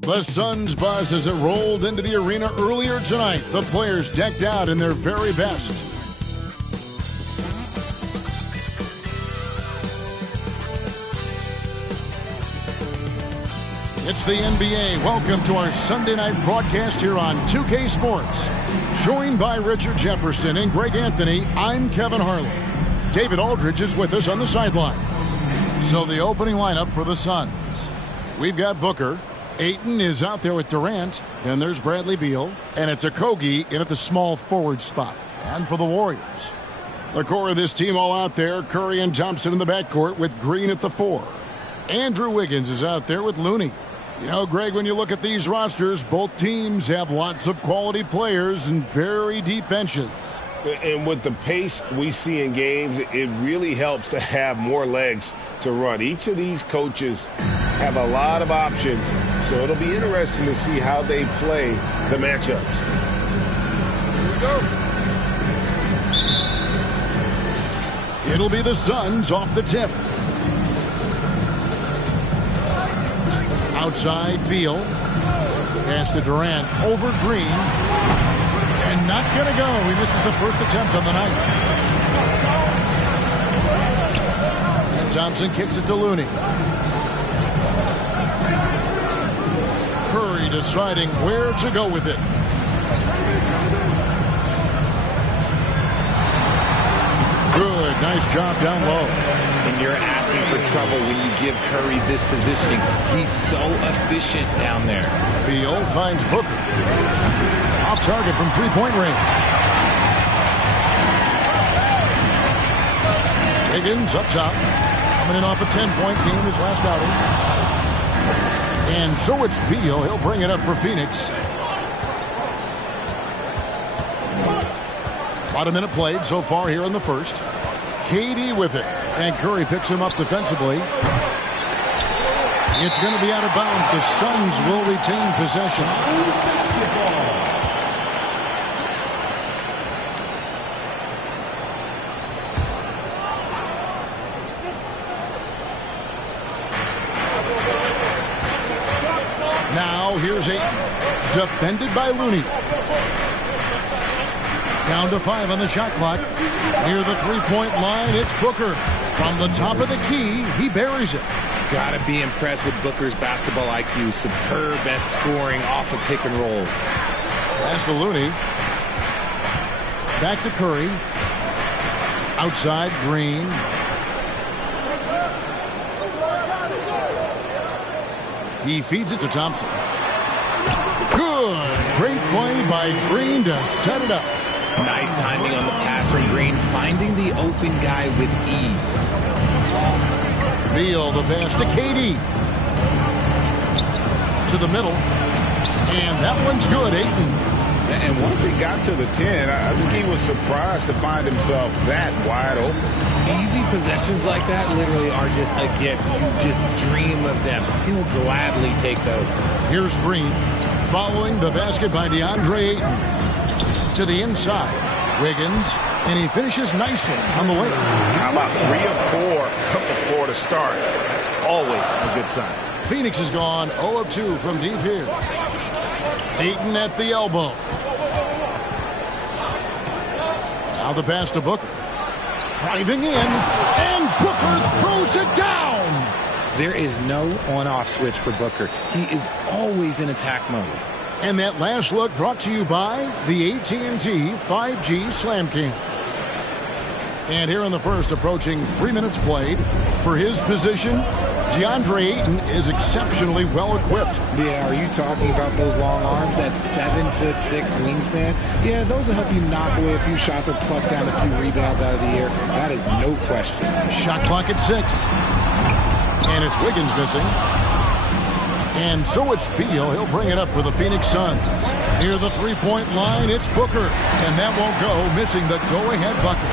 The Suns buzz as it rolled into the arena earlier tonight. The players decked out in their very best. It's the NBA. Welcome to our Sunday night broadcast here on 2K Sports. Joined by Richard Jefferson and Greg Anthony, I'm Kevin Harlan. David Aldridge is with us on the sideline. So the opening lineup for the Suns. We've got Booker. Ayton is out there with Durant. Then there's Bradley Beal. And it's Okogie in at the small forward spot. And for the Warriors, the core of this team all out there. Curry and Thompson in the backcourt with Green at the 4. Andrew Wiggins is out there with Looney. You know, Greg, when you look at these rosters, both teams have lots of quality players and very deep benches. And with the pace we see in games, it really helps to have more legs to run. Each of these coaches have a lot of options, so it'll be interesting to see how they play the matchups. Here we go. It'll be the Suns off the tip. Outside, Beal. Pass to Durant. Over Green. And not going to go. He misses the first attempt on the night. And Thompson kicks it to Looney. Curry deciding where to go with it. Good. Nice job down low. And you're asking for trouble when you give Curry this positioning. He's so efficient down there. Beal finds Booker. Off target from three-point range. Wiggins up top. Coming in off a 10-point game his last outing. And so it's Beal. He'll bring it up for Phoenix. About a minute played so far here in the first. KD with it. And Curry picks him up defensively. It's going to be out of bounds. The Suns will retain possession. Now here's Ayton. Defended by Looney. Down to 5 on the shot clock. Near the three-point line, it's Booker. From the top of the key, he buries it. Gotta be impressed with Booker's basketball IQ. Superb at scoring off of pick and rolls. Pass to Looney. Back to Curry. Outside, Green. He feeds it to Thompson. Good. Great play by Green to set it up. Nice timing on the pass from Green, finding the open guy with ease. Beal, the pass to KD. To the middle. And that one's good, Ayton. And once he got to the 10, I think he was surprised to find himself that wide open. Easy possessions like that literally are just a gift. You just dream of them. He'll gladly take those. Here's Green following the basket by DeAndre Ayton. To the inside, Wiggins, and he finishes nicely on the way. How about 3 of 4, couple 4 to start? That's always a good sign. Phoenix is gone 0 of 2 from deep here. Ayton at the elbow. Now the pass to Booker. Driving in, and Booker throws it down. There is no on-off switch for Booker. He is always in attack mode. And that last look brought to you by the AT&T 5G Slam Cam. And here in the first, approaching 3 minutes played. For his position, DeAndre Ayton is exceptionally well equipped. Yeah, are you talking about those long arms, that 7'6" wingspan? Yeah, those will help you knock away a few shots or pluck down a few rebounds out of the air. That is no question. Shot clock at 6. And it's Wiggins missing. And so it's Beal. He'll bring it up for the Phoenix Suns. Near the three-point line, it's Booker. And that won't go, missing the go-ahead bucket.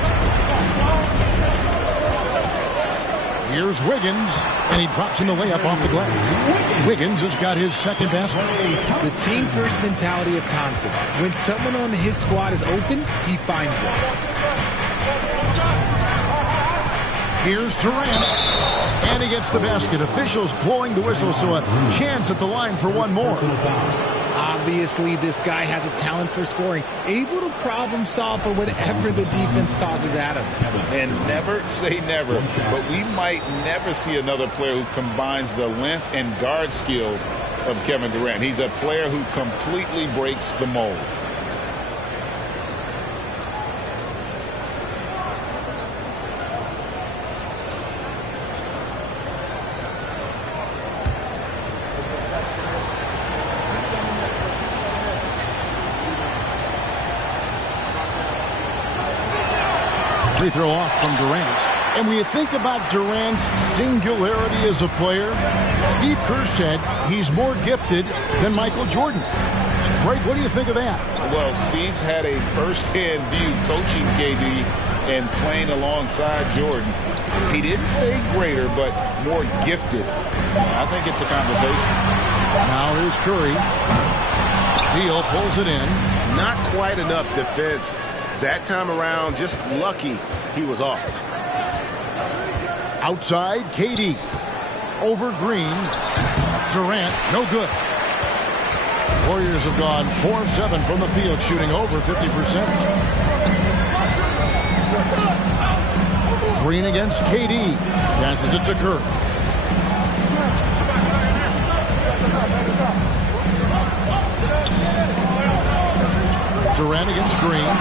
Here's Wiggins, and he drops in the layup off the glass. Wiggins has got his second basket. The team-first mentality of Thompson. When someone on his squad is open, he finds them. Here's Durant. And he gets the basket. Officials blowing the whistle, so a chance at the line for one more. Obviously, this guy has a talent for scoring, able to problem solve for whatever the defense tosses at him. And never say never, but we might never see another player who combines the length and guard skills of Kevin Durant. He's a player who completely breaks the mold. Free throw off from Durant. And when you think about Durant's singularity as a player, Steve Kerr said he's more gifted than Michael Jordan. Greg, what do you think of that? Well, Steve's had a first-hand view coaching KD and playing alongside Jordan. He didn't say greater, but more gifted. I think it's a conversation. Now here's Curry. Beal pulls it in. Not quite enough defense that time around. Just lucky he was off. Outside, KD. Over Green. Durant, no good. Warriors have gone 4-7 from the field, shooting over 50%. Green against KD. Passes it to Kerr. Durant against Green.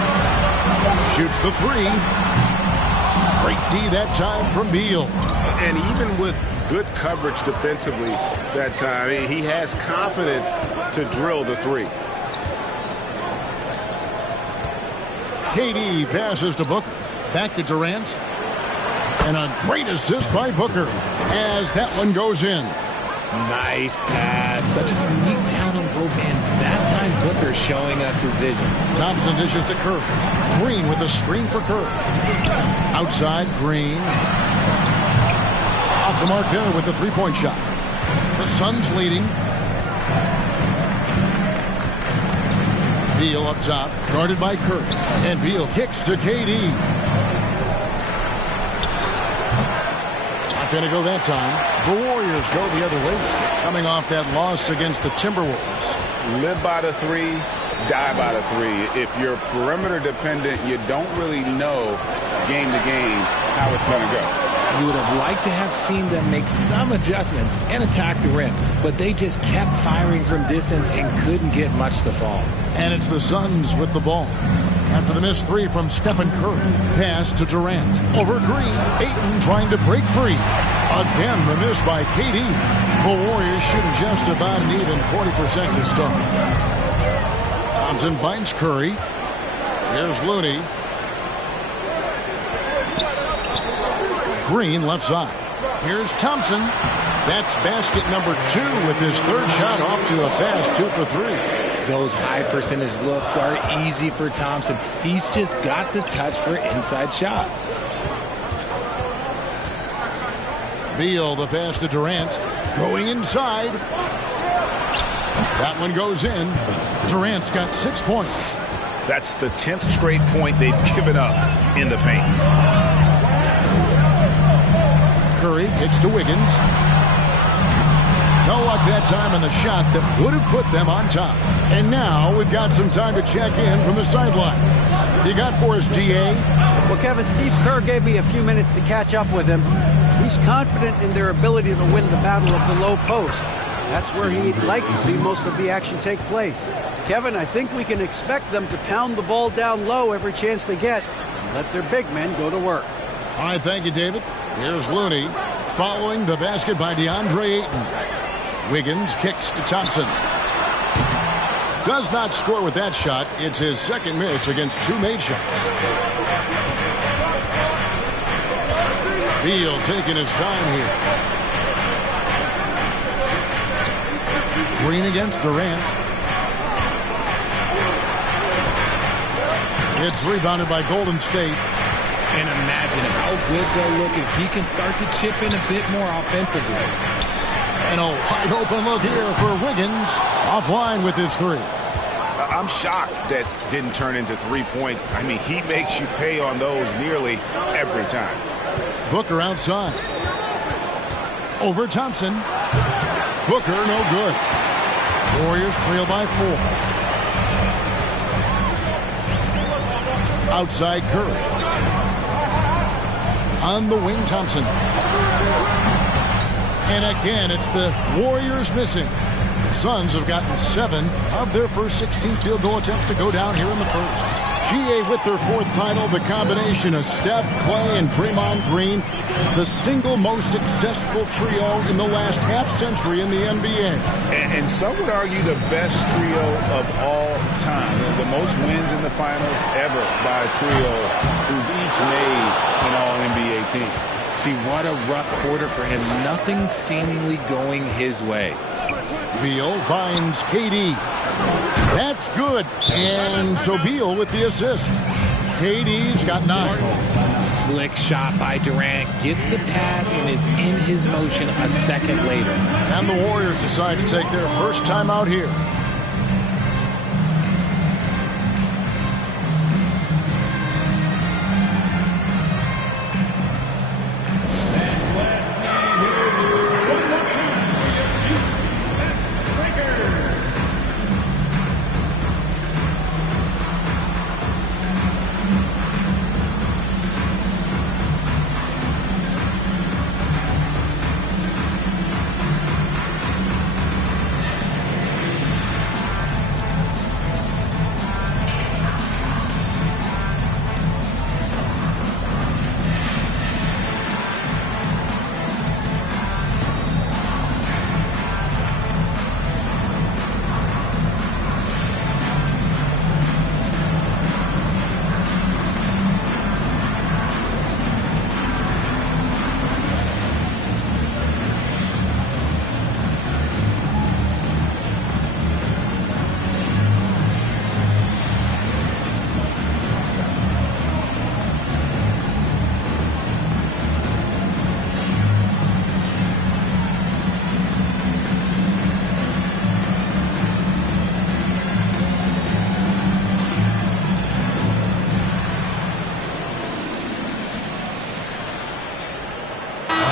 Shoots the three. Great D that time from Beal. And even with good coverage defensively that time, he has confidence to drill the three. KD passes to Booker. Back to Durant. And a great assist by Booker as that one goes in. Nice pass. Such a unique talent on both ends. That time, Booker showing us his vision. Thompson dishes to Kerr. Green with a screen for Kerr. Outside, Green. Off the mark there with the three-point shot. The Suns leading. Beal up top, guarded by Kerr. And Beal kicks to KD. Not going to go that time. The Warriors go the other way, coming off that loss against the Timberwolves. Live by the three, die by the three. If you're perimeter dependent, you don't really know game to game how it's going to go. You would have liked to have seen them make some adjustments and attack the rim, but they just kept firing from distance and couldn't get much to fall. And it's the Suns with the ball. After the missed three from Stephen Curry. Pass to Durant. Over Green. Ayton trying to break free. Again, the miss by KD. The Warriors shooting just about an even 40% to start. Thompson finds Curry. Here's Looney. Green left side. Here's Thompson. That's basket number 2 with his third shot off to a fast 2 for 3. Those high percentage looks are easy for Thompson. He's just got the touch for inside shots. Beal, the pass to Durant. Going inside. That one goes in. Durant's got 6 points. That's the 10th straight point they've given up in the paint. Curry kicks to Wiggins. No luck that time on the shot that would have put them on top. And now we've got some time to check in from the sidelines. You got for us, D.A.? Well, Kevin, Steve Kerr gave me a few minutes to catch up with him. He's confident in their ability to win the battle of the low post. That's where he'd like to see most of the action take place. Kevin, I think we can expect them to pound the ball down low every chance they get and let their big men go to work. All right, thank you, David. Here's Looney following the basket by DeAndre Ayton. Wiggins kicks to Thompson. Does not score with that shot. It's his second miss against 2 made shots. Beal taking his time here. Green against Durant. It's rebounded by Golden State. And imagine how good they'll look if he can start to chip in a bit more offensively. And a wide open look here for Wiggins. Offline with his 3. I'm shocked that didn't turn into 3 points. I mean, he makes you pay on those nearly every time. Booker outside. Over Thompson. Booker, no good. Warriors trail by 4. Outside Curry. On the wing, Thompson. And again, it's the Warriors missing. The Suns have gotten 7 of their first 16 field goal attempts to go down here in the first. GA with their 4th title, the combination of Steph, Clay, and Draymond Green, the single most successful trio in the last half-century in the NBA. And some would argue the best trio of all time. The most wins in the finals ever by a trio who've each made an All-NBA team. See, what a rough quarter for him. Nothing seemingly going his way. Beal finds KD. That's good. And so Beal with the assist. KD's got 9. Slick shot by Durant. Gets the pass and is in his motion a second later. And the Warriors decide to take their first time out here.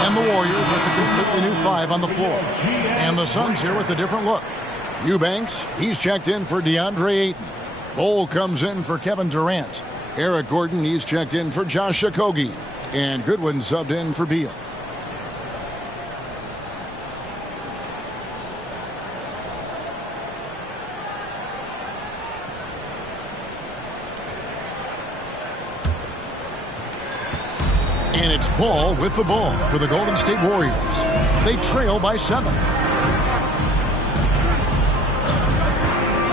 And the Warriors with a completely new 5 on the floor. And the Suns here with a different look. Eubanks, he's checked in for DeAndre Ayton. Bol comes in for Kevin Durant. Eric Gordon, he's checked in for Josh Okogie. And Goodwin subbed in for Beal. And it's Paul with the ball for the Golden State Warriors. They trail by 7.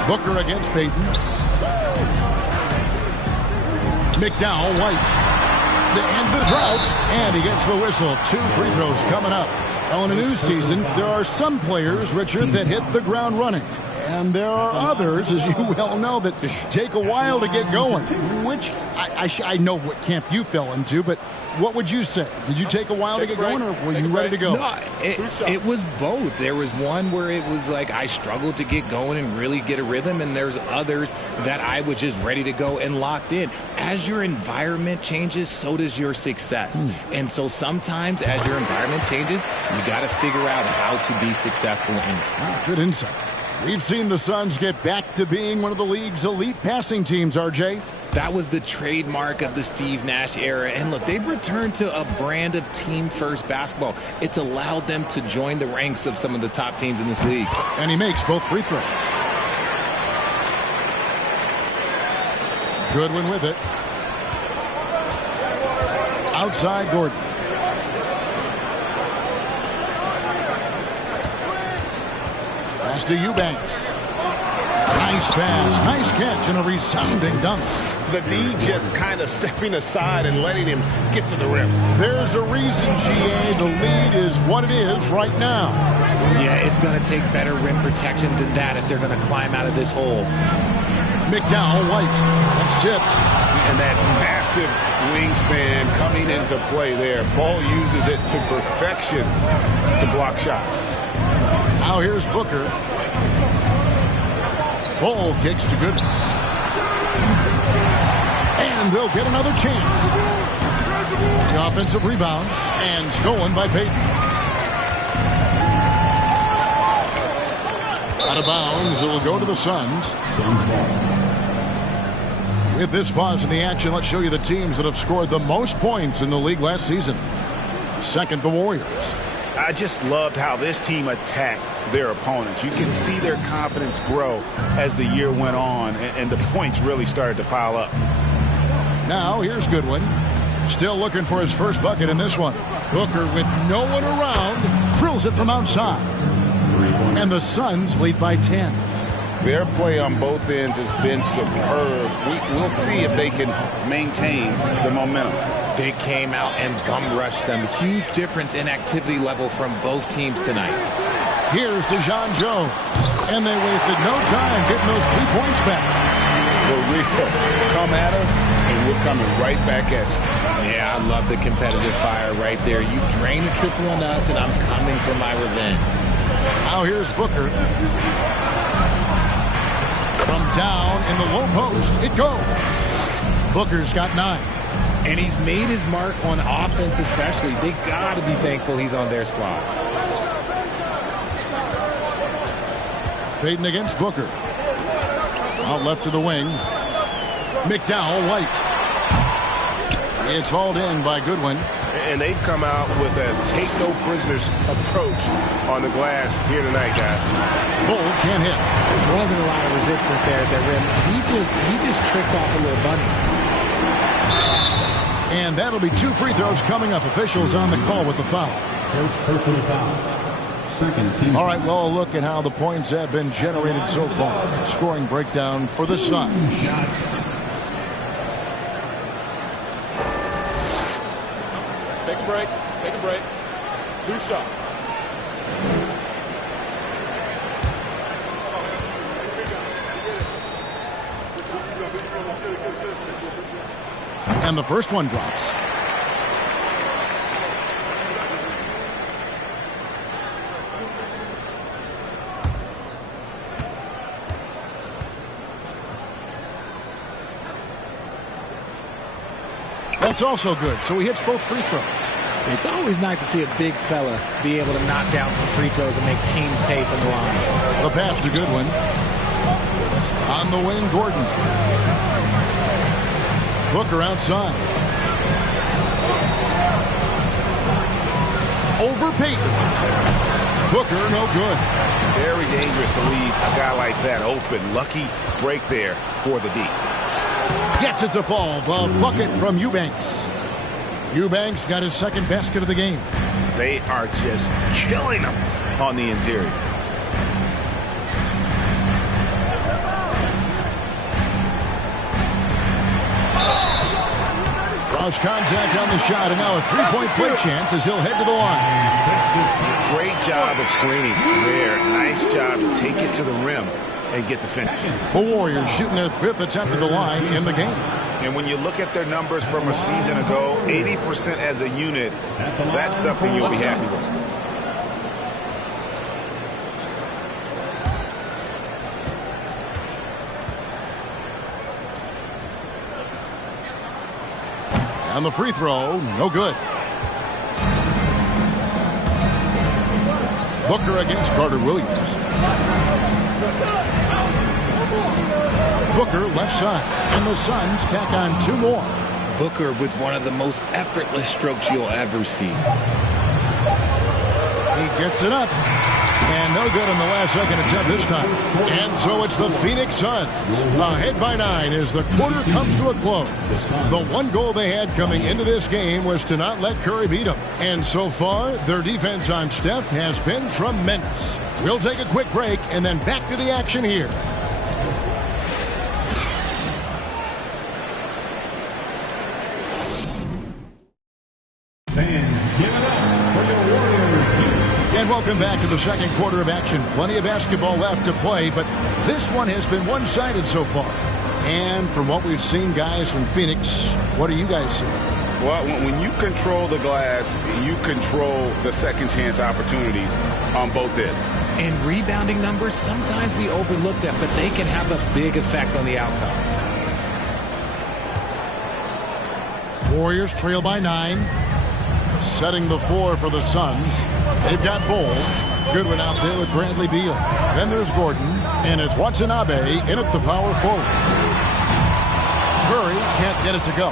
Booker against Payton. McDowell, White. The end of the drought. And he gets the whistle. 2 free throws coming up. Now in a new season, there are some players, Richard, that hit the ground running. And there are others, as you well know, that take a while to get going. Which, I know what camp you fell into, but what would you say? Did you take a while to get going, or were you ready to go? No, it was both. There was one where it was like I struggled to get going and really get a rhythm, and there's others that I was just ready to go and locked in. As your environment changes, so does your success. And so sometimes as your environment changes, you got to figure out how to be successful in it. Good insight. We've seen the Suns get back to being one of the league's elite passing teams, RJ. That was the trademark of the Steve Nash era. And look, they've returned to a brand of team-first basketball. It's allowed them to join the ranks of some of the top teams in this league. And he makes both free throws. Goodwin with it. Outside Gordon. Pass to Eubanks. Nice pass, nice catch, and a resounding dunk. The D just kind of stepping aside and letting him get to the rim. There's a reason, GA, the lead is what it is right now. Yeah, it's going to take better rim protection than that if they're going to climb out of this hole. McDowell, White. That's tipped. And that massive wingspan coming into play there. Ball uses it to perfection to block shots. Now here's Booker. Ball kicks to Goodwin. And they'll get another chance. The offensive rebound and stolen by Payton. Out of bounds, it'll go to the Suns. With this pause in the action, let's show you the teams that have scored the most points in the league last season. Second, the Warriors. I just loved how this team attacked their opponents. You can see their confidence grow as the year went on, and the points really started to pile up. Now, here's Goodwin. Still looking for his first bucket in this one. Booker, with no one around, drills it from outside. And the Suns lead by 10. Their play on both ends has been superb. We'll see if they can maintain the momentum. They came out and bum rushed them. Huge difference in activity level from both teams tonight. Here's DeJon Jones. And they wasted no time getting those 3 points back. For real. Come at us, and we're coming right back at you. Yeah, I love the competitive fire right there. You drain a triple on us, and I'm coming for my revenge. Now here's Booker. From down in the low post, it goes. Booker's got 9. And he's made his mark on offense especially. They got to be thankful he's on their squad. Payton against Booker. Out left to the wing. McDowell White. It's hauled in by Goodwin. And they've come out with a take-no-prisoners approach on the glass here tonight, guys. Bull can't hit. There wasn't a lot of resistance there at the rim. He just tricked off a little bunny. And that'll be 2 free throws coming up. Officials on the call with the foul. First personal foul. Second team. All right, well, look at how the points have been generated so far. Scoring breakdown for the Suns. Take a break. Take a break. 2 shots. And the first one drops. That's also good, so he hits both free throws. It's always nice to see a big fella be able to knock down some free throws and make teams pay from the line. The pass to Goodwin. On the wing, Gordon. Booker outside. Over Payton. Booker, no good. Very dangerous to leave a guy like that open. Lucky break there for the D. Gets it to fall. The bucket from Eubanks. Eubanks got his second basket of the game. They are just killing them on the interior. Cross contact on the shot, and now a three-point play chance as he'll head to the line. Great job of screening there. Nice job to take it to the rim and get the finish. The Warriors shooting their 5th attempt at the line in the game. And when you look at their numbers from a season ago, 80% as a unit, that's something you'll be happy with. On the free throw, no good. Booker against Carter Williams. Booker left side, and the Suns tack on 2 more. Booker with one of the most effortless strokes you'll ever see. He gets it up, and no good on the last second attempt this time. And so it's the Phoenix Suns ahead by 9 as the quarter comes to a close. The one goal they had coming into this game was to not let Curry beat them. And so far, their defense on Steph has been tremendous. We'll take a quick break and then back to the action here. And welcome back to the second quarter of action. Plenty of basketball left to play, but this one has been one-sided so far. And from what we've seen, guys, from Phoenix, what do you guys see? Well, when you control the glass, you control the second chance opportunities on both ends. And rebounding numbers, sometimes we overlook them, but they can have a big effect on the outcome. Warriors trail by 9. Setting the floor for the Suns. They've got Bull. Good one out there with Bradley Beal. Then there's Gordon, and it's Watanabe in at the power forward. Curry can't get it to go.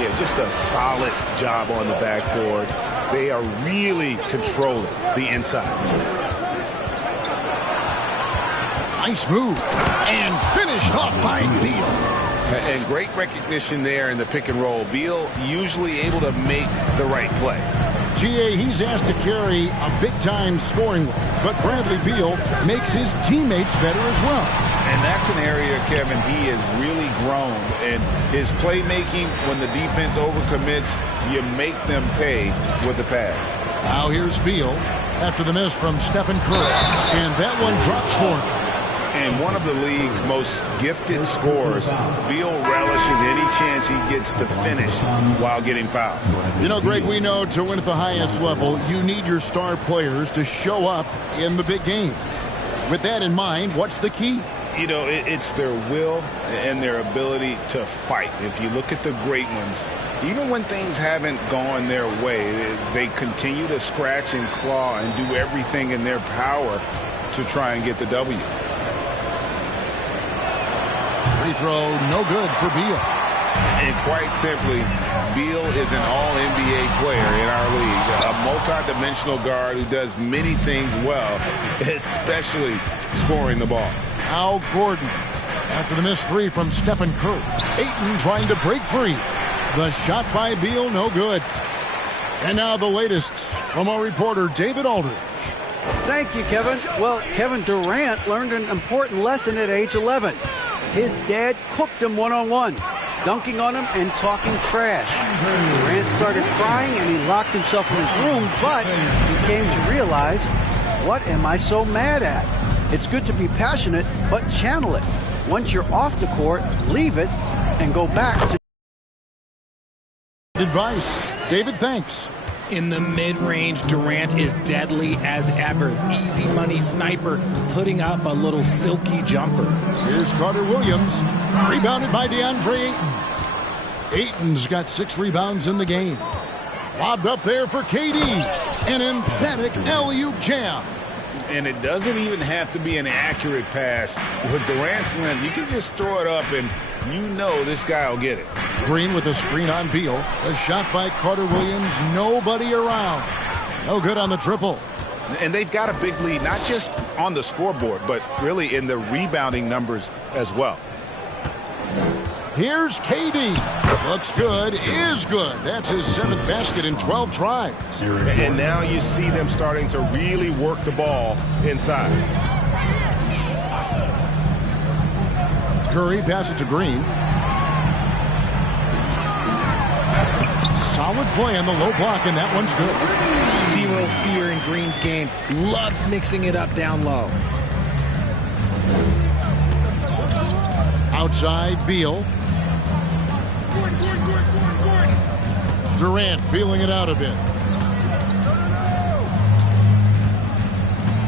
Yeah, just a solid job on the backboard. They are really controlling the inside. Nice move. And finished off by Beal. And great recognition there in the pick and roll. Beal usually able to make the right play. GA, he's asked to carry a big-time scoring role, but Bradley Beal makes his teammates better as well. And that's an area, Kevin, he has really grown. And his playmaking, when the defense overcommits, you make them pay with the pass. Now here's Beal after the miss from Stephen Curry. And that one drops for him. And one of the league's most gifted scorers, Beal relishes any chance he gets to finish while getting fouled. You know, Greg, we know to win at the highest level, you need your star players to show up in the big games. With that in mind, what's the key? You know, it's their will and their ability to fight. If you look at the great ones, even when things haven't gone their way, they continue to scratch and claw and do everything in their power to try and get the W. Free throw, no good for Beal. And quite simply, Beal is an all-NBA player in our league, a multi-dimensional guard who does many things well, especially scoring the ball. Now Gordon after the missed three from Stephen Curry. Ayton trying to break free. The shot by Beal, no good. And now the latest from our reporter, David Aldridge. Thank you, Kevin. Well, Kevin Durant learned an important lesson at age 11. His dad cooked him one-on-one, dunking on him and talking trash. Durant started crying and he locked himself in his room, but he came to realize, what am I so mad at? It's good to be passionate, but channel it. Once you're off the court, leave it and go back to advice. David, thanks. In the mid-range, Durant is deadly as ever. Easy money sniper, putting up a little silky jumper. Here's Carter Williams, rebounded by DeAndre Ayton. Ayton's got 6 rebounds in the game. Lobbed up there for KD. An emphatic alley-oop jam. And it doesn't even have to be an accurate pass. With Durant's length, you can just throw it up and you know this guy will get it. Green with a screen on Beal. A shot by Carter Williams. Nobody around. No good on the triple. And they've got a big lead, not just on the scoreboard, but really in the rebounding numbers as well. Here's KD. Looks good, is good. That's his 7th basket in 12 tries. And now you see them starting to really work the ball inside. Curry passes to Green. Solid play on the low block, and that one's good. Zero fear in Green's game. Loves mixing it up down low. Outside, Beal. Durant feeling it out a bit.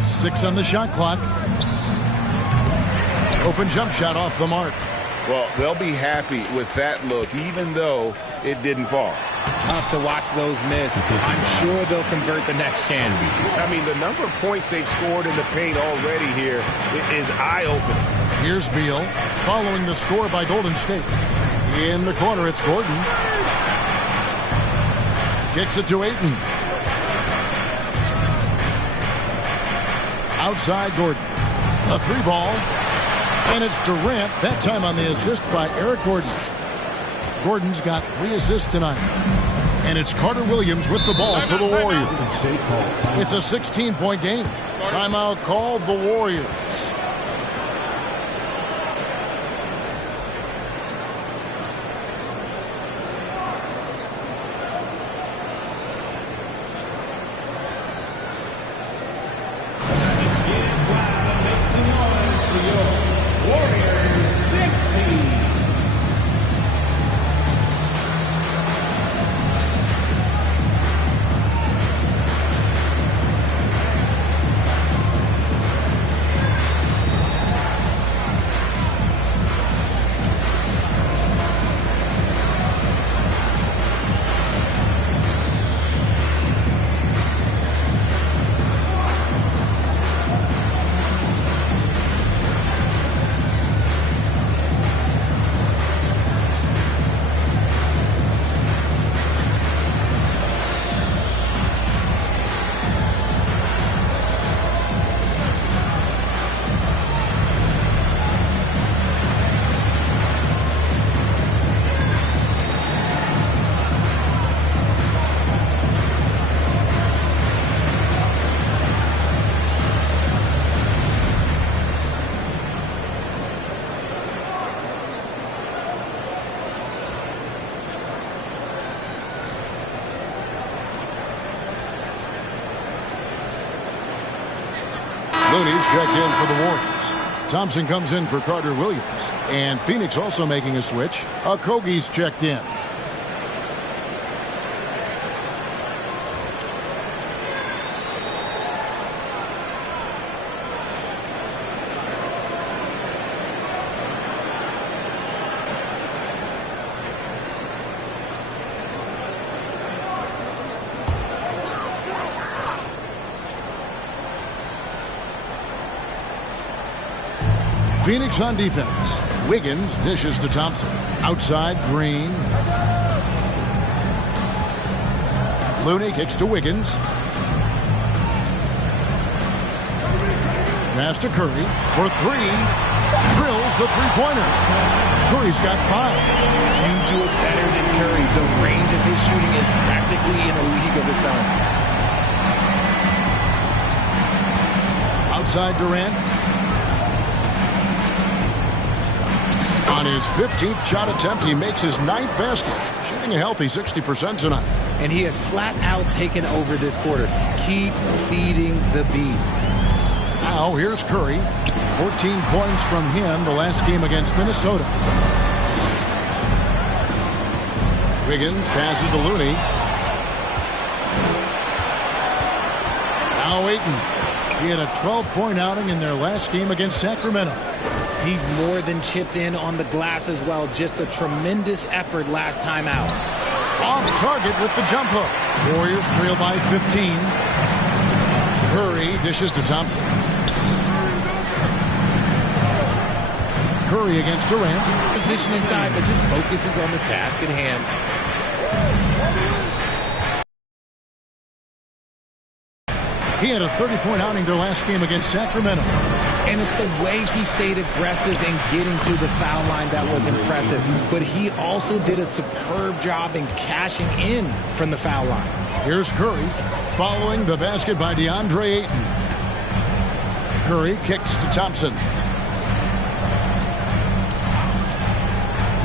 6 on the shot clock. Open jump shot off the mark. Well, they'll be happy with that look, even though it didn't fall. Tough to watch those miss. I'm sure they'll convert the next chance. I mean, the number of points they've scored in the paint already here is eye-opening. Here's Beal following the score by Golden State. In the corner, it's Gordon. Kicks it to Ayton. Outside Gordon. A 3-ball. And it's Durant, that time on the assist by Eric Gordon. Gordon's got 3 assists tonight. And it's Carter Williams with the ball for the Warriors. It's a 16-point game. Timeout called the Warriors. Looney's checked in for the Warriors. Thompson comes in for Carter Williams. And Phoenix also making a switch. Okogie's checked in. Phoenix on defense. Wiggins dishes to Thompson. Outside, Green. Looney kicks to Wiggins. Pass to Curry for three. Drills the three-pointer. Curry's got 5. Few do it better than Curry. The range of his shooting is practically in a league of its own. Outside Durant. On his 15th shot attempt, he makes his 9th basket, shooting a healthy 60% tonight. And he has flat out taken over this quarter. Keep feeding the beast. Now here's Curry. 14 points from him the last game against Minnesota. Wiggins passes to Looney. Now Ayton. He had a 12-point outing in their last game against Sacramento. He's more than chipped in on the glass as well. Just a tremendous effort last time out. Off target with the jump hook. Warriors trail by 15. Curry dishes to Thompson. Curry against Durant. Position inside, but just focuses on the task at hand. He had a 30-point outing their last game against Sacramento. And it's the way he stayed aggressive in getting to the foul line that was impressive. But he also did a superb job in cashing in from the foul line. Here's Curry following the basket by DeAndre Ayton. Curry kicks to Thompson.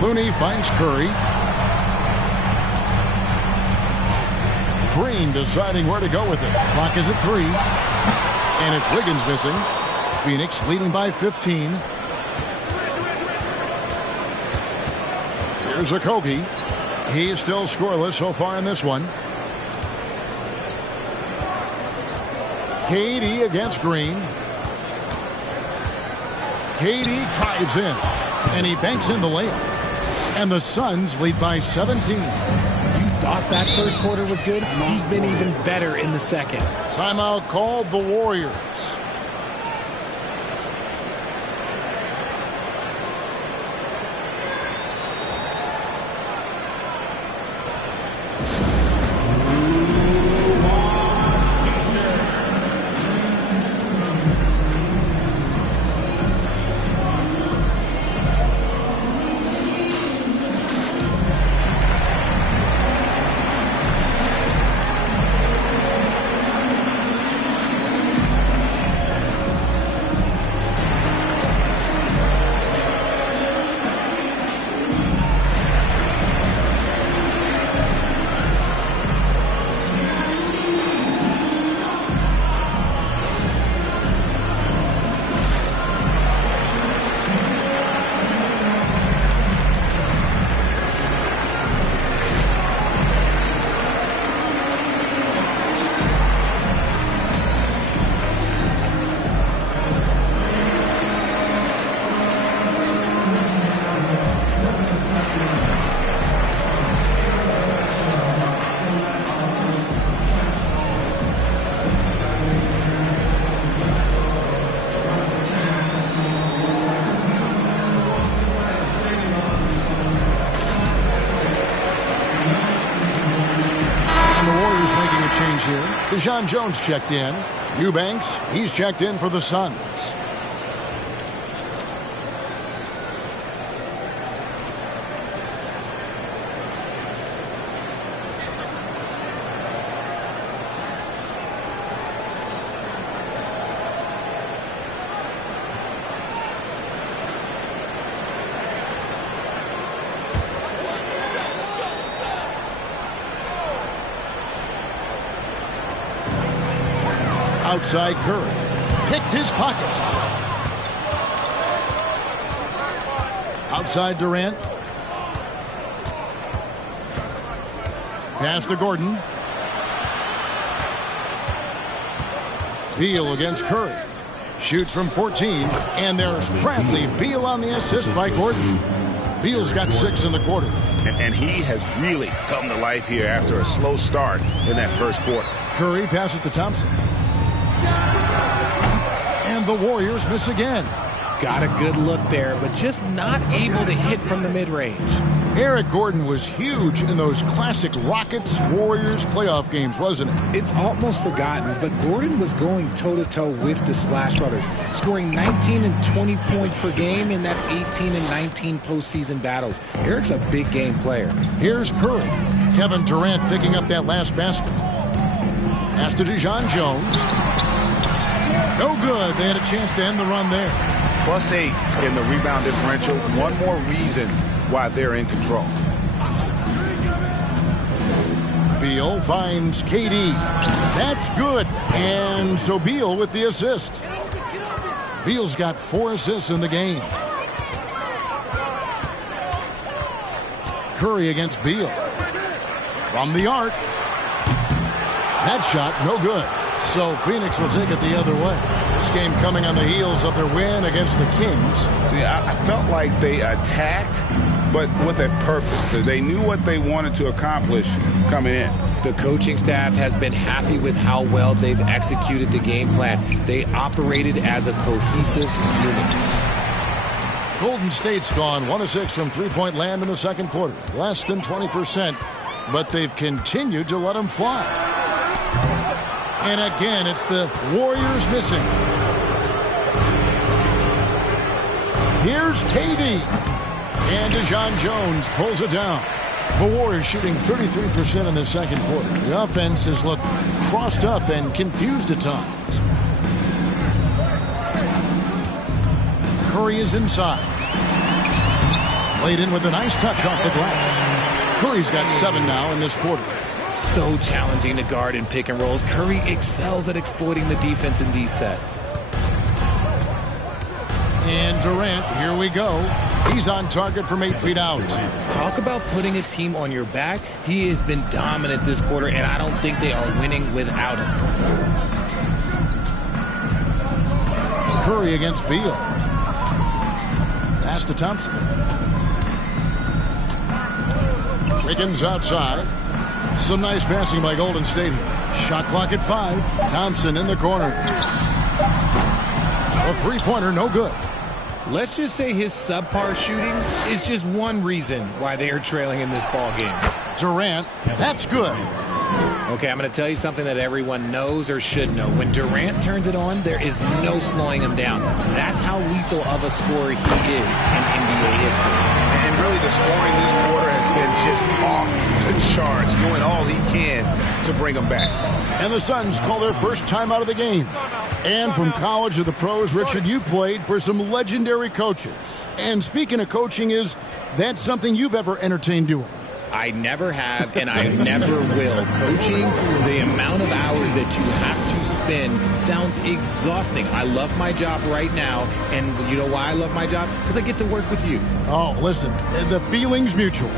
Looney finds Curry. Green deciding where to go with it. Clock is at 3. And it's Wiggins missing. Phoenix leading by 15. Here's Okogie. He's still scoreless so far in this one. KD against Green. KD drives in. And he banks in the layup. And the Suns lead by 17. Thought that first quarter was good. He's been even better in the second. Timeout called the Warriors. DeJon Jones checked in. Eubanks, he's checked in for the Suns. Outside Curry. picked his pocket. Outside Durant. Pass to Gordon. Beal against Curry. Shoots from 14, and there's Bradley Beal on the assist by Gordon. Beal's got 6 in the quarter. And he has really come to life here after a slow start in that first quarter. Curry passes to Thompson. And the Warriors miss again. Got a good look there, but just not able to hit from the mid-range. Eric Gordon was huge in those classic Rockets-Warriors playoff games, wasn't it? It's almost forgotten, but Gordon was going toe-to-toe with the Splash Brothers, scoring 19 and 20 points per game in that 18 and 19 postseason battles. Eric's a big game player. Here's Curry. Kevin Durant picking up that last basket. Pass to DeJon Jones. No good. They had a chance to end the run there. +8 in the rebound differential. One more reason why they're in control. Beal finds KD. That's good. And so Beal with the assist. Beal's got 4 assists in the game. Curry against Beal. From the arc. That shot, no good. So Phoenix will take it the other way. This game coming on the heels of their win against the Kings. Yeah, I felt like they attacked, but with a purpose. They knew what they wanted to accomplish coming in. The coaching staff has been happy with how well they've executed the game plan. They operated as a cohesive unit. Golden State's gone 1 of 6 from three-point land in the second quarter. Less than 20%, but they've continued to let them fly. And again, it's the Warriors missing. Here's KD. And DeJon Jones pulls it down. The Warriors shooting 33% in the second quarter. The offense has looked crossed up and confused at times. Curry is inside. Laid in with a nice touch off the glass. Curry's got 7 now in this quarter. So challenging to guard in pick and rolls. Curry excels at exploiting the defense in these sets. And Durant, here we go. He's on target from 8 feet out. Talk about putting a team on your back. He has been dominant this quarter, and I don't think they are winning without him. Curry against Beal. Pass to Thompson. Wiggins outside. Some nice passing by Golden State here. Shot clock at 5. Thompson in the corner. A three-pointer, no good. Let's just say his subpar shooting is just one reason why they are trailing in this ball game. Durant, that's good. Okay, I'm going to tell you something that everyone knows or should know. When Durant turns it on, there is no slowing him down. That's how lethal of a scorer he is in NBA history. And really the scoring this quarter has been just off the charts, doing all he can to bring them back. And the Suns call their first time out of the game. And from college to the pros, Richard, you played for some legendary coaches. And speaking of coaching, is that something you've ever entertained doing? I never have, and I never will. Coaching, the amount of hours that you have to spend sounds exhausting. I love my job right now, and you know why I love my job? Because I get to work with you. Oh, listen, the feeling's mutual.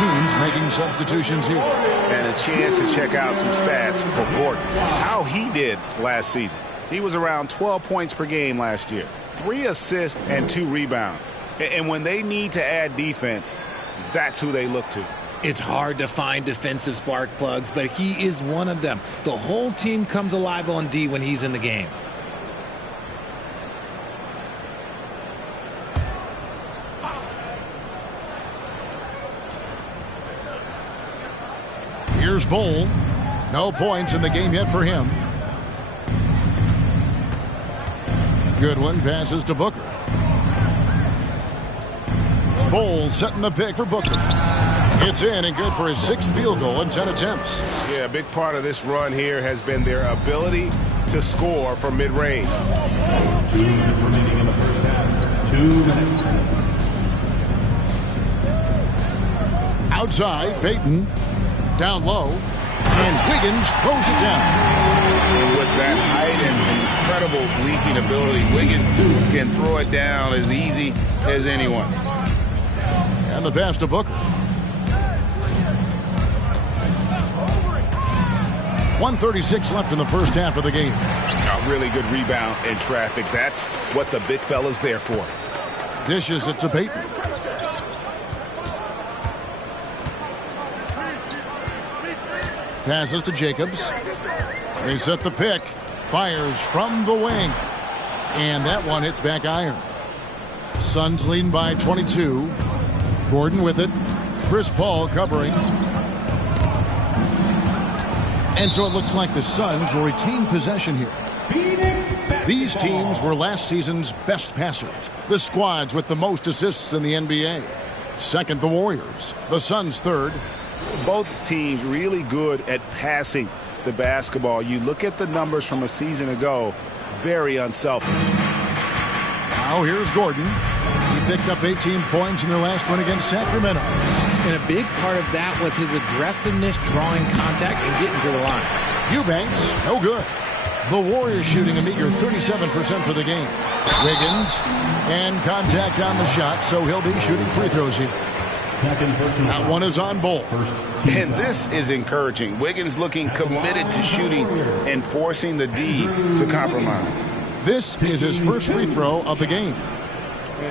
teams making substitutions here. And a chance to check out some stats for Gordon. How he did last season. He was around 12 points per game last year. 3 assists and 2 rebounds. And when they need to add defense, that's who they look to. It's hard to find defensive spark plugs, but he is one of them. The whole team comes alive on D when he's in the game. Here's Bull. No points in the game yet for him. Goodwin passes to Booker. Bull setting the pick for Booker. It's in and good for his 6th field goal in 10 attempts. Yeah, a big part of this run here has been their ability to score from mid-range. 2 minutes remaining in the first half. 2 minutes. Outside, Payton. Down low. And Wiggins throws it down. And with that height and incredible leaping ability, Wiggins can throw it down as easy as anyone. And the pass to Booker. 1:36 left in the first half of the game. A really good rebound in traffic. That's what the big fella's there for. Dishes it to Payton. Passes to Jacobs. They set the pick. Fires from the wing. And that one hits back iron. Suns leading by 22. Gordon with it. Chris Paul covering. And so it looks like the Suns will retain possession here. These teams were last season's best passers. The squads with the most assists in the NBA. Second, the Warriors. The Suns third. Both teams really good at passing the basketball. You look at the numbers from a season ago, very unselfish. Now here's Gordon. He picked up 18 points in their last win against Sacramento. And a big part of that was his aggressiveness, drawing contact, and getting to the line. Eubanks, no good. The Warriors shooting a meager 37% for the game. Wiggins, and contact on the shot, so he'll be shooting free throws here. That one is on Bull. And this is encouraging. Wiggins looking committed to shooting and forcing the D to compromise. This is his first free throw of the game.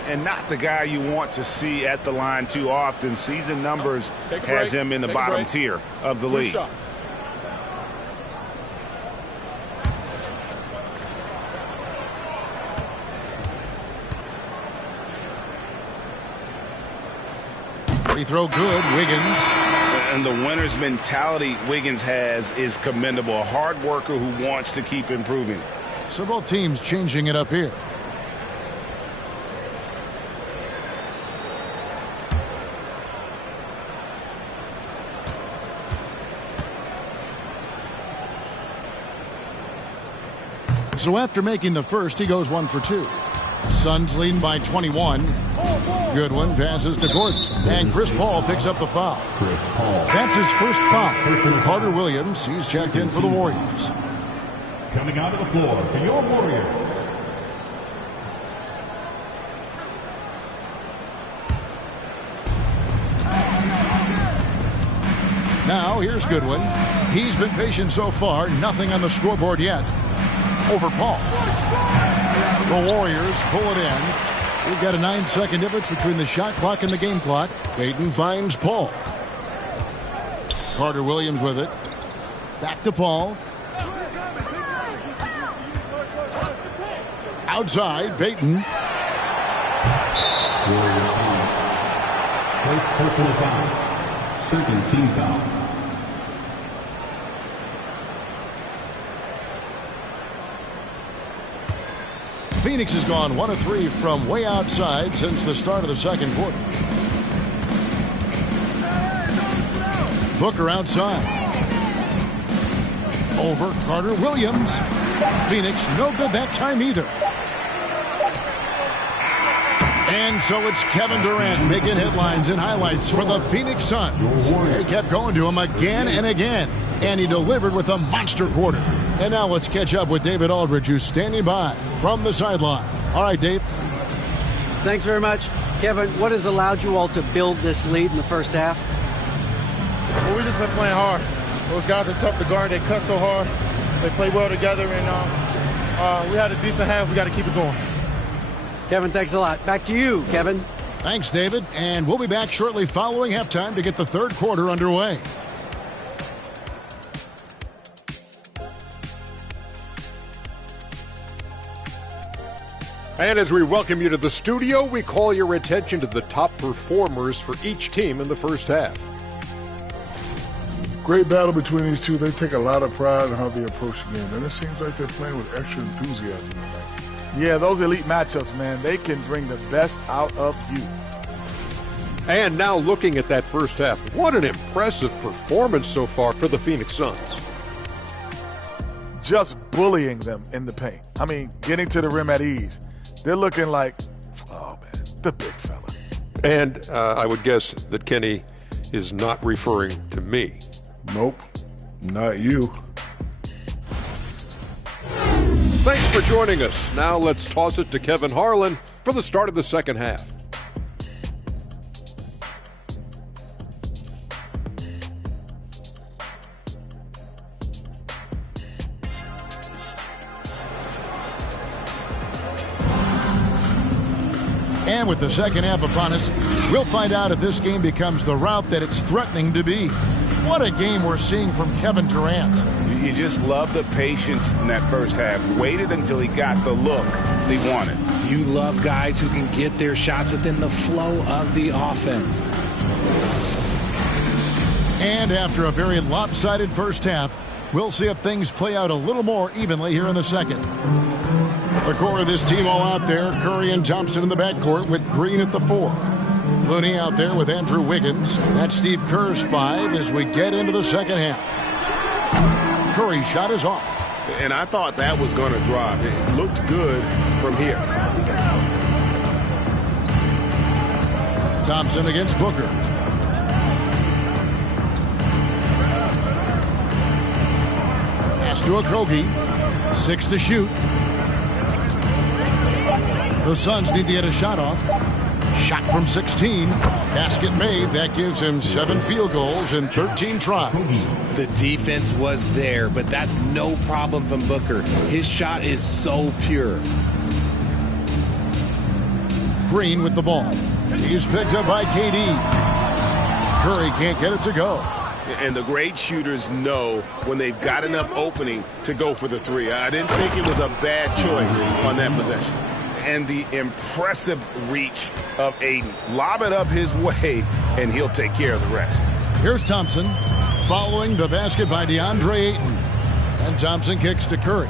And not the guy you want to see at the line too often. Season numbers has him in the bottom tier of the league. Free throw good, Wiggins. And the winner's mentality Wiggins has is commendable. A hard worker who wants to keep improving. So both teams changing it up here. So after making the first, he goes 1 for 2. Suns leading by 21. Goodwin passes to Gordon. And Chris Paul picks up the foul. That's his first foul. Carter Williams, he's checked in for the Warriors. Coming out of the floor for your Warriors. Now here's Goodwin. He's been patient so far. Nothing on the scoreboard yet. Over Paul. The Warriors pull it in. We've got a 9-second difference between the shot clock and the game clock. Payton finds Paul. Carter Williams with it. Back to Paul. Outside, Payton. Warriors foul. First personal foul. Second team foul. Phoenix has gone 1 of 3 from way outside since the start of the second quarter. Booker outside. Over Carter Williams. Phoenix no good that time either. And so it's Kevin Durant making headlines and highlights for the Phoenix Suns. They kept going to him again and again, and he delivered with a monster quarter. And now let's catch up with David Aldridge, who's standing by from the sideline. All right, Dave. Thanks very much. Kevin, what has allowed you all to build this lead in the first half? been playing hard. Those guys are tough to guard. They cut so hard. They play well together, and we had a decent half. We got to keep it going. Kevin, thanks a lot. Back to you, Kevin. Thanks, David. And we'll be back shortly following halftime to get the third quarter underway. And as we welcome you to the studio, we call your attention to the top performers for each team in the first half. Great battle between these two. They take a lot of pride in how they approach the game, and it seems like they're playing with extra enthusiasm tonight. Yeah, those elite matchups, man, they can bring the best out of you. And now looking at that first half, what an impressive performance so far for the Phoenix Suns. Just bullying them in the paint. I mean, getting to the rim at ease. They're looking like, oh, man, the big fella. And I would guess that Kenny is not referring to me. Nope, not you. Thanks for joining us. Now let's toss it to Kevin Harlan for the start of the second half. And with the second half upon us, we'll find out if this game becomes the route that it's threatening to be. What a game we're seeing from Kevin Durant. You just love the patience in that first half. Waited until he got the look they wanted. You love guys who can get their shots within the flow of the offense. And after a very lopsided first half, we'll see if things play out a little more evenly here in the second. The core of this team all out there, Curry and Thompson in the backcourt with Green at the 4. Looney out there with Andrew Wiggins. That's Steve Kerr's 5 as we get into the second half. Curry's shot is off. And I thought that was going to drop. It looked good from here. Thompson against Booker. Pass to Okogie. 6 to shoot. The Suns need to get a shot off. Shot from 16. Basket made. That gives him 7 field goals in 13 tries. The defense was there, but that's no problem from Booker. His shot is so pure. Green with the ball. He's picked up by KD. Curry can't get it to go. And the great shooters know when they've got enough opening to go for the 3. I didn't think it was a bad choice on that possession. And the impressive reach of Ayton. Lob it up his way, and he'll take care of the rest. Here's Thompson following the basket by DeAndre Ayton. And Thompson kicks to Curry.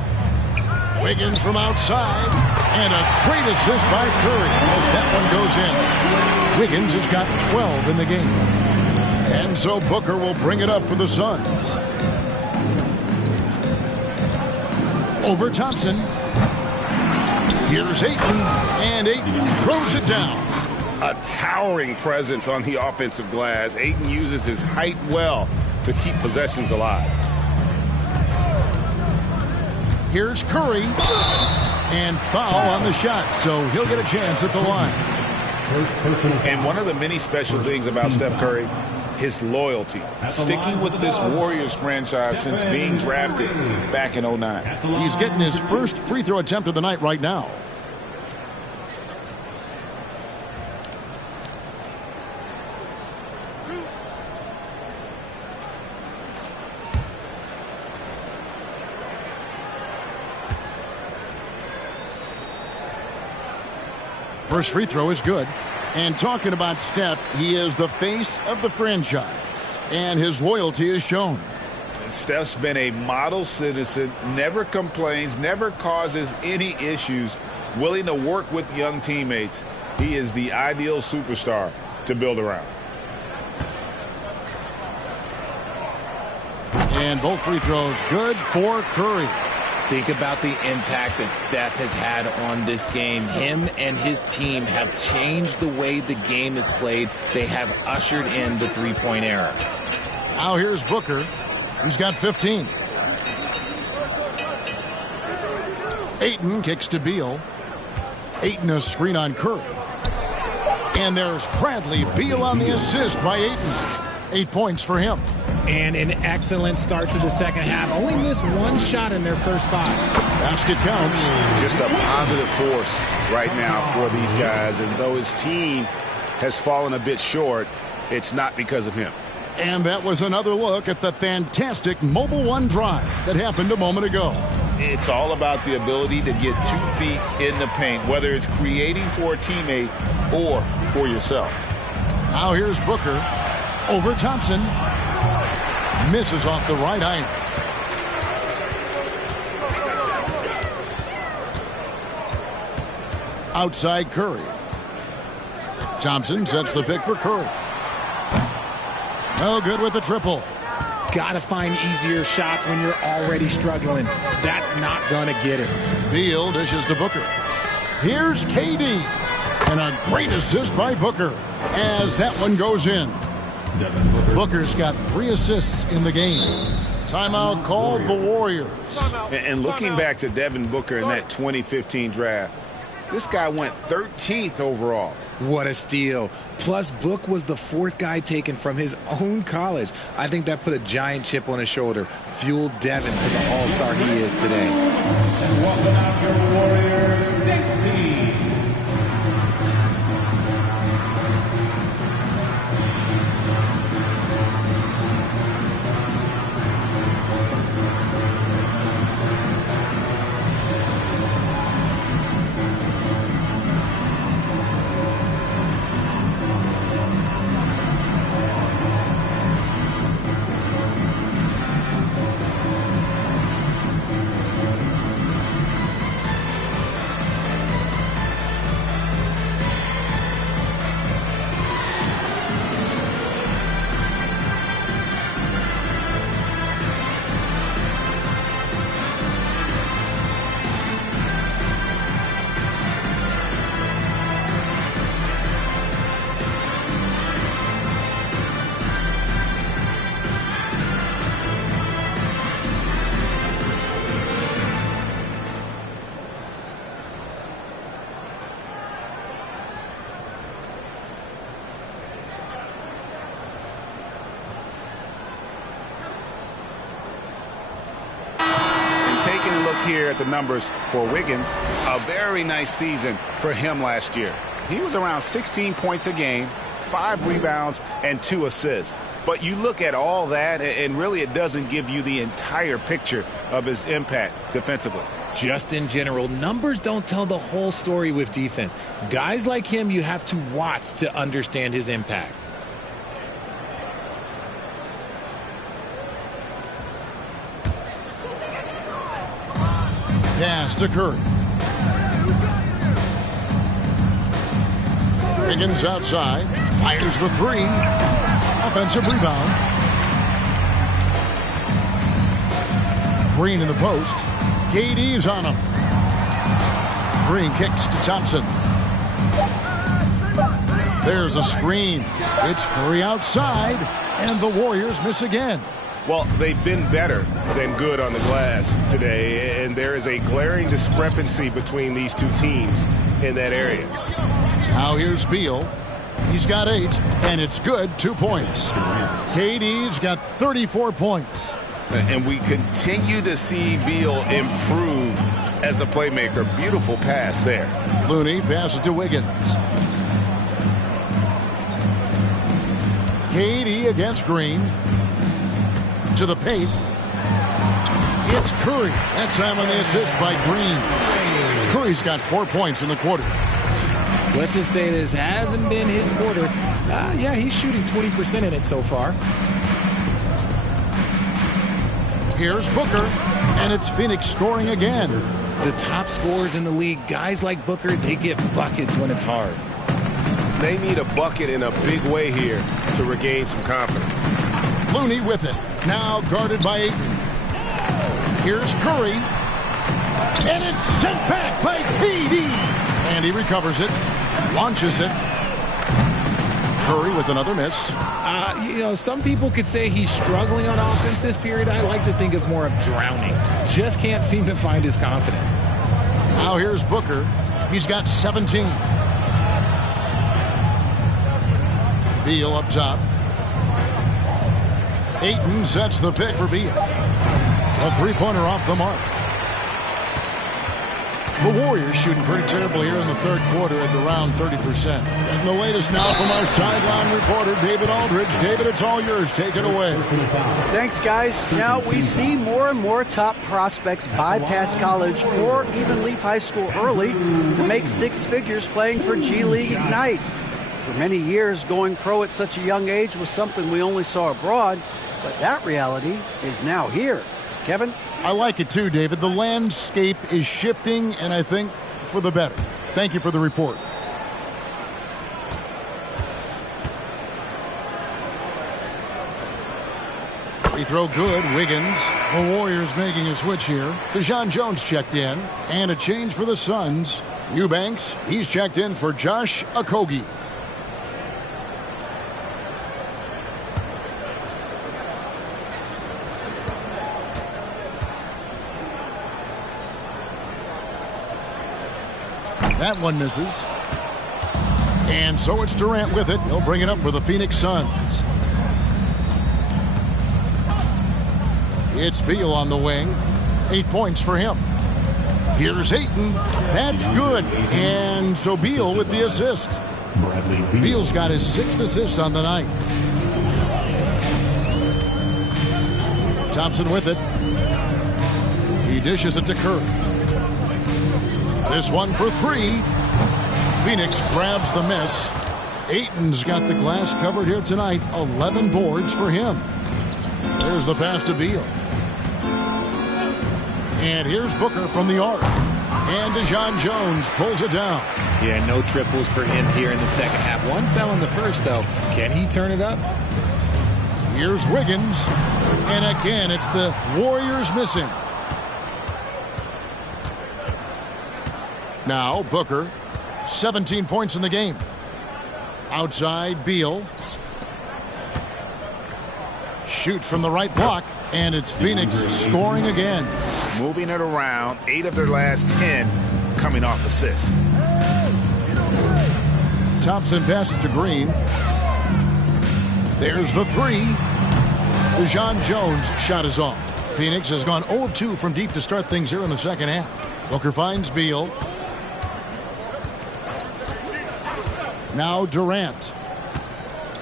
Wiggins from outside. And a great assist by Curry as that one goes in. Wiggins has got 12 in the game. And so Booker will bring it up for the Suns. Over Thompson. Here's Ayton, and Ayton throws it down. A towering presence on the offensive glass. Ayton uses his height well to keep possessions alive. Here's Curry, and foul on the shot, so he'll get a chance at the line. And one of the many special things about Steph Curry, his loyalty. Sticking with this Warriors franchise since being drafted back in 2009. He's getting his first free throw attempt of the night right now. First free throw is good. And talking about Steph, he is the face of the franchise, and his loyalty is shown. Steph's been a model citizen, never complains, never causes any issues, willing to work with young teammates. He is the ideal superstar to build around. And both free throws good for Curry. Think about the impact that Steph has had on this game. Him and his team have changed the way the game is played. They have ushered in the three-point era. Now here's Booker. He's got 15. Ayton kicks to Beal. Ayton a screen on Curry. And there's Bradley Beal on the assist by Ayton. 8 points for him. And an excellent start to the second half. Only missed one shot in their first 5. Basket counts. Just a positive force right now for these guys. And though his team has fallen a bit short, it's not because of him. And that was another look at the fantastic Mobile One drive that happened a moment ago. It's all about the ability to get 2 feet in the paint, whether it's creating for a teammate or for yourself. Now here's Booker over Thompson. Misses off the right iron. Outside Curry. Thompson sets the pick for Curry. No good with the triple. Got to find easier shots when you're already struggling. That's not going to get it. Beal dishes to Booker. Here's KD. And a great assist by Booker as that one goes in. Booker's got 3 assists in the game. Timeout called the Warriors. And looking back to Devin Booker in that 2015 draft, this guy went 13th overall. What a steal. Plus, Book was the 4th guy taken from his own college. I think that put a giant chip on his shoulder, fueled Devin to the all-star he is today. And welcome out your Warriors next team. Here at the numbers for Wiggins, a very nice season for him last year. He was around 16 points a game, 5 rebounds, and 2 assists. But you look at all that, and really it doesn't give you the entire picture of his impact defensively. Just in general, numbers don't tell the whole story with defense. Guys like him, you have to watch to understand his impact. Pass to Curry. Wiggins outside. Fires the 3. Offensive rebound. Green in the post. KD's on him. Green kicks to Thompson. There's a screen. It's Curry outside. And the Warriors miss again. Well, they've been better than good on the glass today, and there is a glaring discrepancy between these two teams in that area. Now here's Beal. He's got 8, and it's good, 2 points. KD's got 34 points. And we continue to see Beal improve as a playmaker. Beautiful pass there. Looney passes to Wiggins. KD against Green. To the paint. It's Curry. That time on the assist by Green. Curry's got 4 points in the quarter. Let's just say this hasn't been his quarter. Yeah, he's shooting 20% in it so far. Here's Booker, and it's Phoenix scoring again. The top scorers in the league, guys like Booker, they get buckets when it's hard. They need a bucket in a big way here to regain some confidence. Looney with it. Now guarded by Ayton. Here's Curry. And it's sent back by KD. And he recovers it. Launches it. Curry with another miss. Some people could say he's struggling on offense this period. I like to think of more of drowning. Just can't seem to find his confidence. Now here's Booker. He's got 17. Beal up top. Ayton sets the pick for Beal. A three-pointer off the mark. The Warriors shooting pretty terrible here in the third quarter at around 30%. And the latest now from our sideline reporter, David Aldridge. David, it's all yours. Take it away. Thanks, guys. Now, we see more and more top prospects bypass college or even leave high school early to make six figures playing for G League Ignite. For many years, going pro at such a young age was something we only saw abroad, but that reality is now here. Kevin? I like it too, David. The landscape is shifting, and I think for the better. Thank you for the report. Free throw good. Wiggins. The Warriors making a switch here. DeJon Jones checked in. And a change for the Suns. Eubanks, he's checked in for Josh Okogie. That one misses. And so it's Durant with it. He'll bring it up for the Phoenix Suns. It's Beal on the wing. 8 points for him. Here's Ayton. That's good. And so Beal with the assist. Beal's got his 6th assist on the night. Thompson with it. He dishes it to Curry. This one for three. Phoenix grabs the miss. Ayton's got the glass covered here tonight. 11 boards for him. There's the pass to Beal. And here's Booker from the arc. And DeJon Jones pulls it down. Yeah, no triples for him here in the second half. One fell in the first, though. Can he turn it up? Here's Wiggins. And again, it's the Warriors missing. Now, Booker, 17 points in the game. Outside, Beal. Shoot from the right block, and it's Phoenix scoring again. Moving it around, 8 of their last 10 coming off assists. Thompson passes to Green. There's the three. DeJon Jones' shot is off. Phoenix has gone 0 of 2 from deep to start things here in the second half. Booker finds Beal. Now Durant.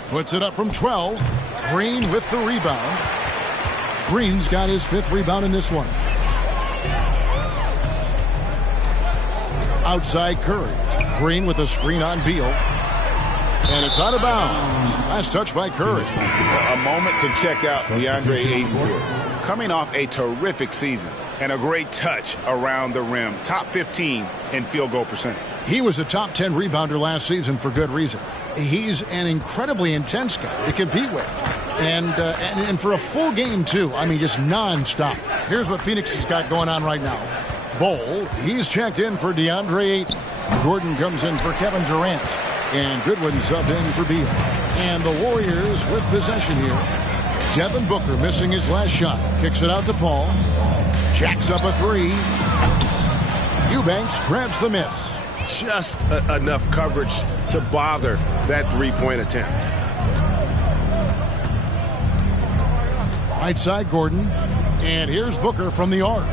Puts it up from 12. Green with the rebound. Green's got his 5th rebound in this one. Outside Curry. Green with a screen on Beal. And it's out of bounds. Last touch by Curry. A moment to check out DeAndre Ayton here. Coming off a terrific season and a great touch around the rim. Top 15 in field goal percentage. He was a top 10 rebounder last season for good reason. He's an incredibly intense guy to compete with. And for a full game, too. I mean, just nonstop. Here's what Phoenix has got going on right now. Bol, he's checked in for DeAndre Ayton. Gordon comes in for Kevin Durant. And Goodwin subbed in for Beal. And the Warriors with possession here. Devin Booker missing his last shot. Kicks it out to Paul. Jacks up a three. Eubanks grabs the miss. Just enough coverage to bother that three-point attempt. Right side, Gordon. And here's Booker from the arc.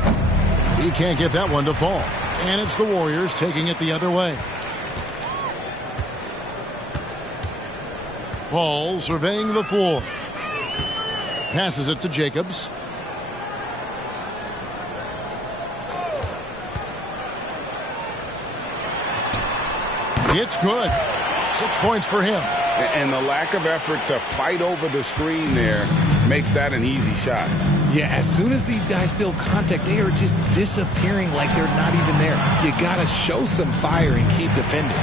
He can't get that one to fall. And it's the Warriors taking it the other way. Paul surveying the floor. Passes it to Jacobs. It's good. 6 points for him. And the lack of effort to fight over the screen there makes that an easy shot. Yeah, as soon as these guys feel contact, they are just disappearing like they're not even there. You got to show some fire and keep defending.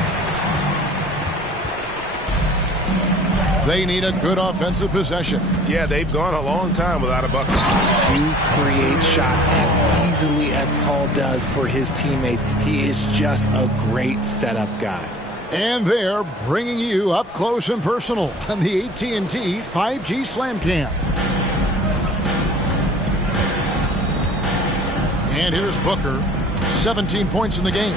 They need a good offensive possession. Yeah, they've gone a long time without a bucket. To create shots as easily as Paul does for his teammates. He is just a great setup guy. And they're bringing you up close and personal on the AT&T 5G Slam Cam. And here's Booker, 17 points in the game.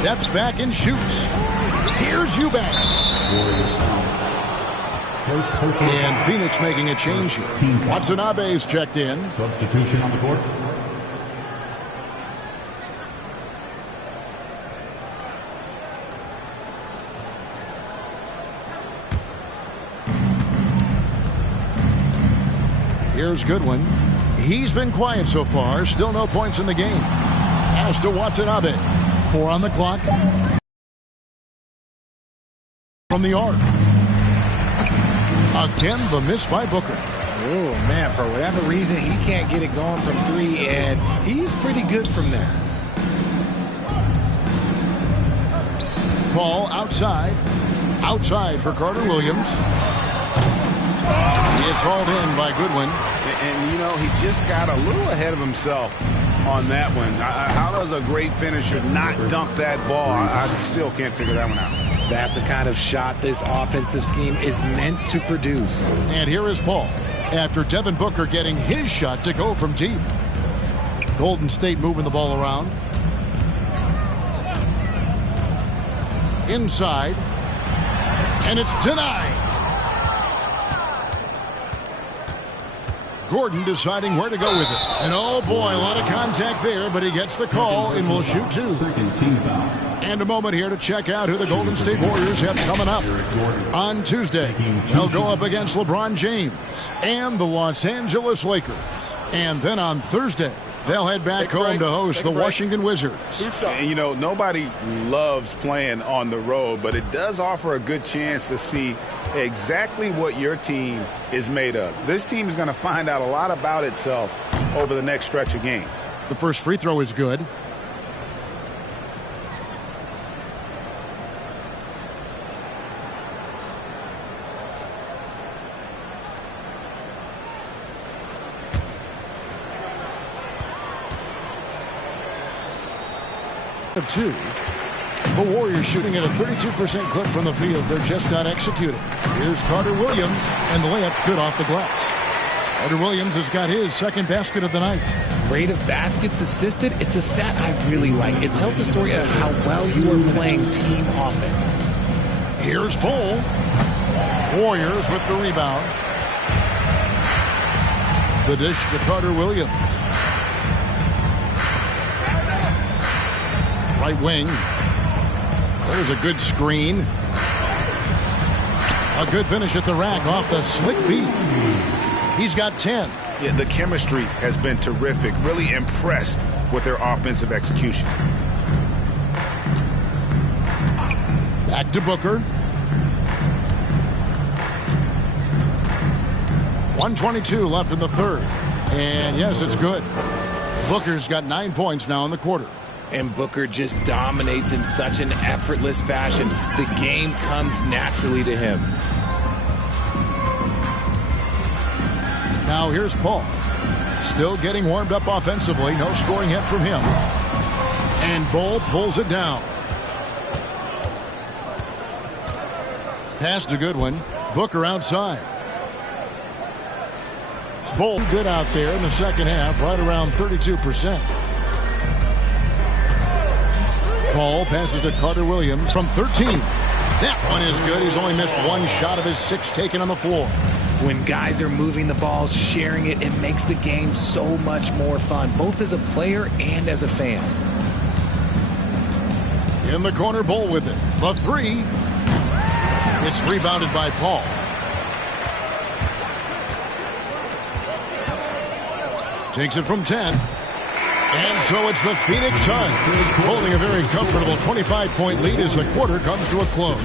Steps back and shoots. Here's Eubanks. And Phoenix making a change here. Watanabe's checked in. Substitution on the court. Here's Goodwin. He's been quiet so far. Still no points in the game. As to Watanabe. 4 on the clock. From the arc. Again, the miss by Booker. Oh, man, for whatever reason, he can't get it going from 3, and he's pretty good from there. Ball outside. Outside for Carter Williams. It's hauled in by Goodwin. And, you know, he just got a little ahead of himself on that one. How does a great finisher not dunk that ball? I still can't figure that one out. That's the kind of shot this offensive scheme is meant to produce. And here is Paul after Devin Booker getting his shot to go from deep. Golden State moving the ball around. Inside. And it's denied. Gordon deciding where to go with it. And oh boy, a lot of contact there, but he gets the call and will shoot 2. And a moment here to check out who the Golden State Warriors have coming up. On Tuesday, they'll go up against LeBron James and the Los Angeles Lakers. And then on Thursday, they'll head back home to host the Washington Wizards. And, you know, nobody loves playing on the road, but it does offer a good chance to see exactly what your team is made of. This team is going to find out a lot about itself over the next stretch of games. The first free throw is good. Of 2. The Warriors shooting at a 32% clip from the field. They're just not executing. Here's Carter Williams, and the layup's good off the glass. Carter Williams has got his second basket of the night. Rate of baskets assisted, it's a stat I really like. It tells the story of how well you are playing team offense. Here's Bull. Warriors with the rebound. The dish to Carter Williams. Right wing. There's a good screen. A good finish at the rack off the slick feet. He's got 10. Yeah, the chemistry has been terrific. Really impressed with their offensive execution. Back to Booker. 1:22 left in the third. And yes, it's good. Booker's got 9 points now in the quarter. And Booker just dominates in such an effortless fashion. The game comes naturally to him. Now here's Paul. Still getting warmed up offensively. No scoring hit from him. And Bull pulls it down. Pass to Goodwin. Booker outside. Bull good out there in the second half, right around 32%. Paul passes to Carter Williams from 13. That one is good. He's only missed 1 shot of his 6 taken on the floor. When guys are moving the ball, sharing it, it makes the game so much more fun, both as a player and as a fan. In the corner, Bull with it. The 3. It's rebounded by Paul. Takes it from 10. And so it's the Phoenix Suns holding a very comfortable 25-point lead as the quarter comes to a close.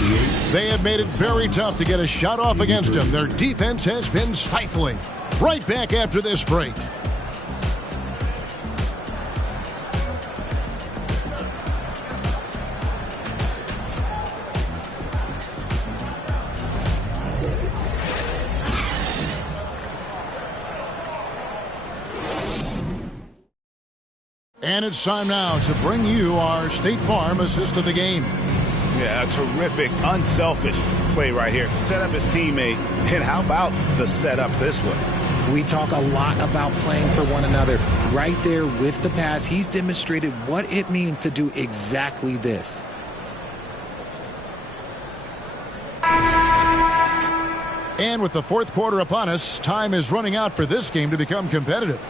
They have made it very tough to get a shot off against them. Their defense has been stifling. Right back after this break. And it's time now to bring you our State Farm assist of the game. Yeah, a terrific, unselfish play right here. Set up his teammate. And how about the setup this was? We talk a lot about playing for one another. Right there with the pass, he's demonstrated what it means to do exactly this. with the fourth quarter upon us, time is running out for this game to become competitive.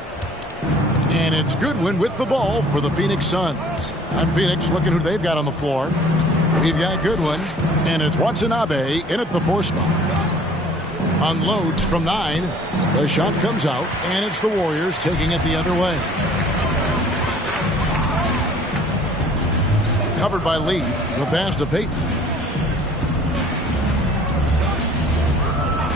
And it's Goodwin with the ball for the Phoenix Suns. On Phoenix, looking who they've got on the floor. We've got Goodwin, and it's Watanabe in at the 4 spot. Unloads from 9. The shot comes out, and it's the Warriors taking it the other way. Covered by Lee. The pass to Payton.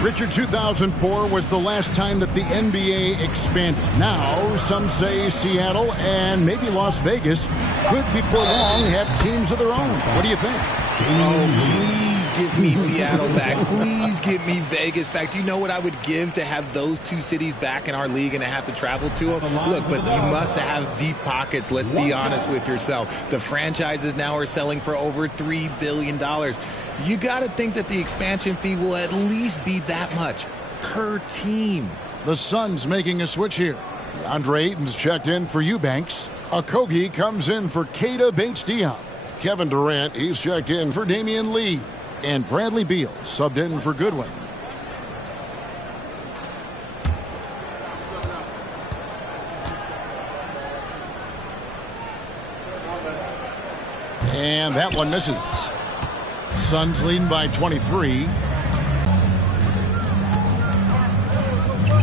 Richard, 2004 was the last time that the NBA expanded. Now, some say Seattle and maybe Las Vegas could, before long, have teams of their own. What do you think? Oh, please give me Seattle back. Please give me Vegas back. Do you know what I would give to have those two cities back in our league and to have to travel to them? Look, but you must have deep pockets. Let's be honest with yourself. The franchises now are selling for over $3 billion. You got to think that the expansion fee will at least be that much per team. The Suns making a switch here. Andre Ayton's checked in for Eubanks. Okogie comes in for Keita Bates-Diop. Kevin Durant, he's checked in for Damian Lee. And Bradley Beal subbed in for Goodwin. And that one misses. Suns leading by 23.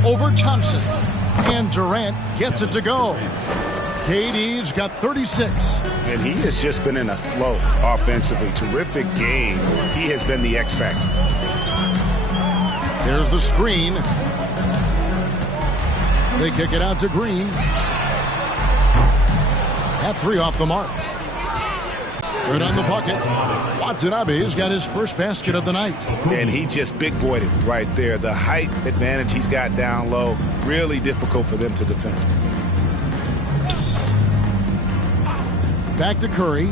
Over Thompson. And Durant gets it to go. KD's got 36. And he has just been in a flow offensively. Terrific game. He has been the X factor. There's the screen. They kick it out to Green. At 3 off the mark. Good on the bucket. Watanabe's got his first basket of the night. And he just big-boyed it right there. The height advantage he's got down low, really difficult for them to defend. Back to Curry.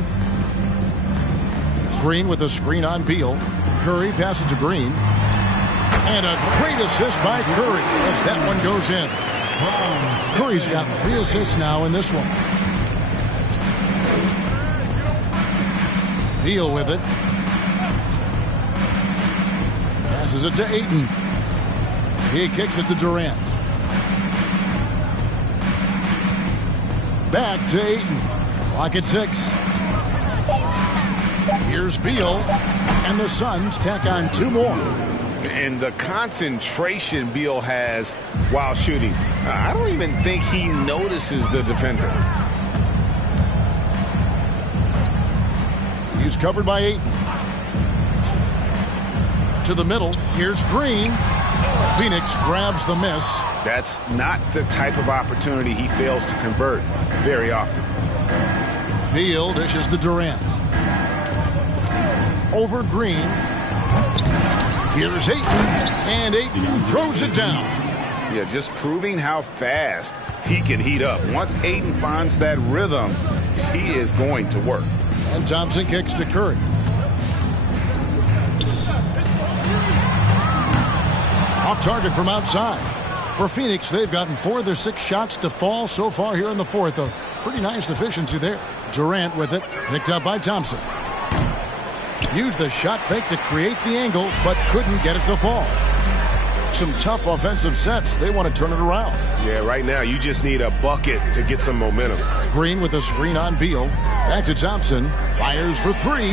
Green with a screen on Beal. Curry passes to Green. And a great assist by Curry as that one goes in. Curry's got 3 assists now in this one. Beal with it. Passes it to Ayton. He kicks it to Durant. Back to Ayton. Clock at 6. Here's Beal. And the Suns tack on 2 more. And the concentration Beal has while shooting, I don't even think he notices the defender. He's covered by Ayton. To the middle. Here's Green. Phoenix grabs the miss. That's not the type of opportunity he fails to convert very often. Beal dishes to Durant. Over Green. Here's Ayton. And Ayton throws it down. Yeah, just proving how fast he can heat up. Once Ayton finds that rhythm, he is going to work. And Thompson kicks to Curry. Off target from outside. For Phoenix, they've gotten 4 of their 6 shots to fall so far here in the fourth. A pretty nice efficiency there. Durant with it. Picked up by Thompson. Used the shot fake to create the angle, but couldn't get it to fall. Some tough offensive sets. They want to turn it around. Yeah, right now you just need a bucket to get some momentum. Green with a screen on Beal. Back to Thompson. Fires for 3.